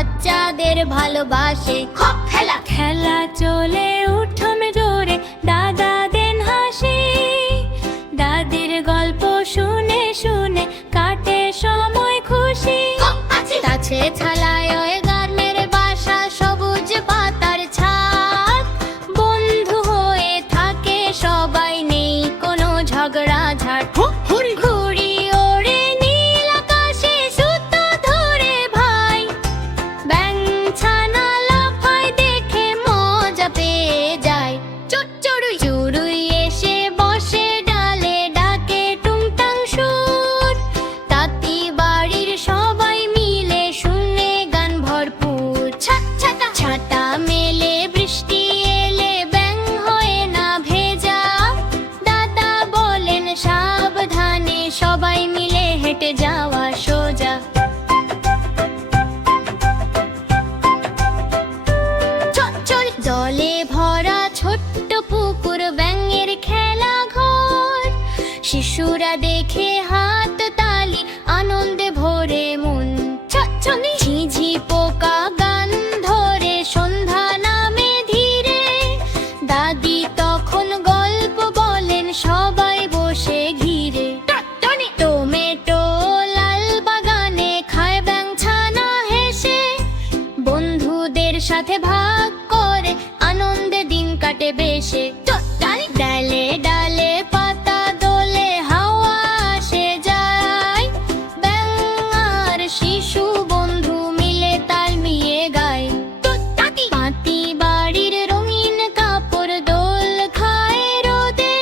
বাচ্চাদের ভালোবাসে। খেলা খেলা চলে উঠোনে জোরে, দাদা দেন হাসি। দাদির গল্প শুনে শুনে কাটে সময় খুশি। গাছে ছালায় ওই গানের বাসা, সবুজ পাতার ছাদ। বন্ধু হয়ে থাকে সবাই, নেই কোনো ঝগড়া ঝাট। ঘুড়ি ওড়ে নীল আকাশে, সুতো ধরে ভাই। ব্যাঙ ছানা লাফায় দেখে মজা পেয়ে যায়। চড়ুই চড়ুই এসে বসে ডালে, ডাকে টুংটাং সুর। তাঁতি বাড়ির সবাই মিলে শুনে গান ভরপুর। ছাতা মেলে বৃষ্টি এলে, ব্যাঙ হয় না ভেজা। দাদা বলেন সাবধানে, সবাই মিলে হেঁটে যাওয়া সোজা। জলে ভরা ছোট্ট পুকুর, ব্যাঙের খেলা ঘর। শিশুরা দেখে হাত তালি, আনন্দে ভরে মন। ঝিঝি পোকা গান ধরে, সন্ধ্যা নামে ধীরে। দাদি তখন গল্প বলেন, সবাই বসে ঘিরে। টমেটো লাল বাগানে খায় ব্যাঙ ছানা হেসে। বন্ধুদের সাথে ভাগ করে, আনন্দে দিন কাটে বেশে। ডালে ডালে পাতা দোলে, হাওয়া আসে যায়। ব্যাঙ আর শিশু বন্ধু মিলে তাল মিলিয়ে গায়। পাতি বাড়ির রঙিন কাপড় দোল খায় রোদে।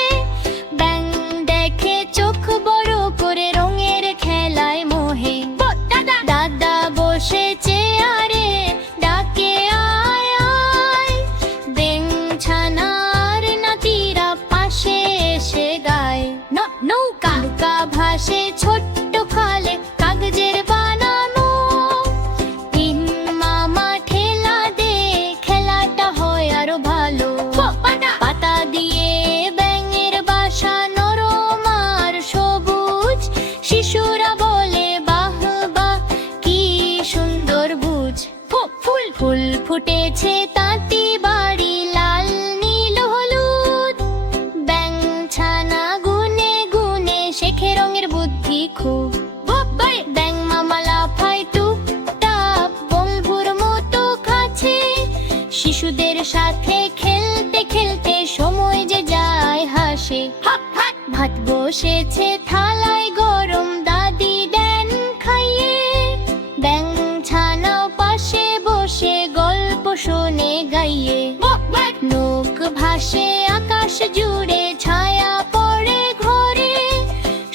ব্যাঙ দেখে চোখ বড় করে, রঙের খেলায় মোহে। দাদা বসে চেয়ারে, ডাকে আয় আয়। ব্যাঙ ছানার নাতিরা পাশে এসে গায়। নৌকা ভাসে ছোট্ট খালে, কাগজের বানানো। তিন মামা ঠেলা দে, খেলাটা হয় আরো ভালো। পাতা দিয়ে ব্যাঙের বাসা, নরম আর সবুজ। শিশুরা বলে বাহ বাহ, কি সুন্দর বুঝ। ফুল ফুটেছে তাঁতি বাড়ি, লাল নীল হলুদ। ব্যাঙ ছানা গুনে গুনে শেখে রঙের বুদ্ধি খুব। ব্যাঙ মামা লাফায় টুপটাপ, বন্ধুর মতো কাছে। শিশুদের সাথে খেলতে খেলতে সময় যে যায় হাসে। ভাত বসেছে থালায় গরম, দাদি দেন খাইয়ে। ব্যাঙ ছানাও পাশে বসে গল্প শোনে গাইয়ে। নৌক ভাসে আকাশ জুড়ে, ছায়া পড়ে ঘরে।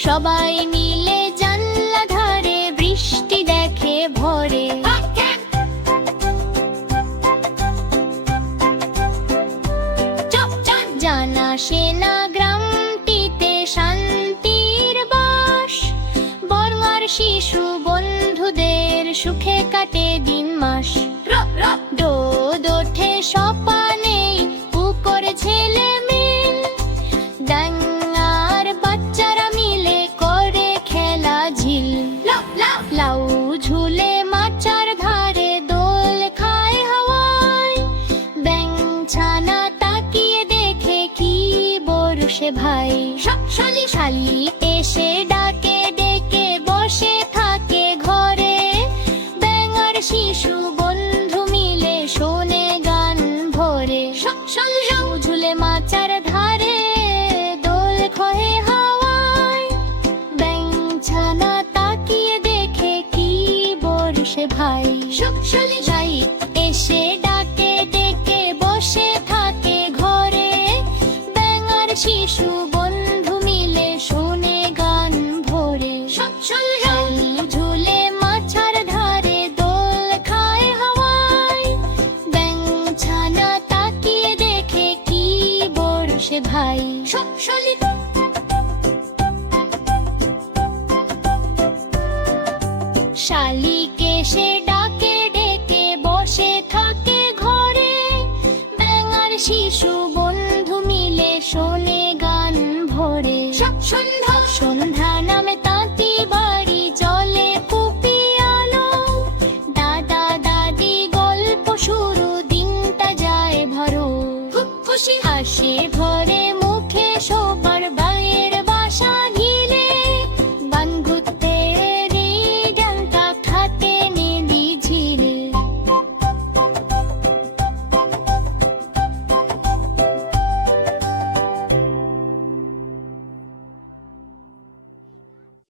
সবাই মিলে জানলা ধারে, বৃষ্টি দেখে ভরে। জানা সেনা গ্রামটিতে শান্তির বাস। বড় আর শিশু বন্ধুদের সুখে কাটে দিন মাস। রোদ ওঠে সপানে, পুকুর ছেলে মিল। ব্যাঙ আর বাচ্চারা মিলে করে খেলা ঝিল। লাউ ঝুলে মাচার ধারে, দোল খায় হাওয়ায়। ব্যাঙ ছানা তাকিয়ে দেখে, কি বরষে ভাই। শালি এসে ডাকে ডেকে, বসে থাকে ঘরে। ব্যাঙ আর শিশু বন্ধু মিলে শোনে গান ভরে। লাউ ঝুলে মাচার ধারে, দোল খয়ে হাওয়ায়। ব্যাঙ ছানা তাকিয়ে দেখে, কি বরষে ভাই। যাই এসে ডাকে ডেকে, বসে থাকে ঘরে। ব্যাঙ আর শিশু বন্ধু মিলে শোনে গান ভরে। লাউ ঝুলে মাচার ধারে, দোল খায় হাওয়ায়। ব্যাঙ ছানা তাকিয়ে দেখে, কি বরষে ভাই। শালিকে সে ডাকে ডেকে, বসে থাকে ঘরে। ব্যাঙ আর শিশু বন্ধু মিলে শোনে গান ভরে। সন্ধ্যা নামে তাঁতি বাড়ি, জলে কুপি আলো। দাদা দাদি ভরে মুখে শোভা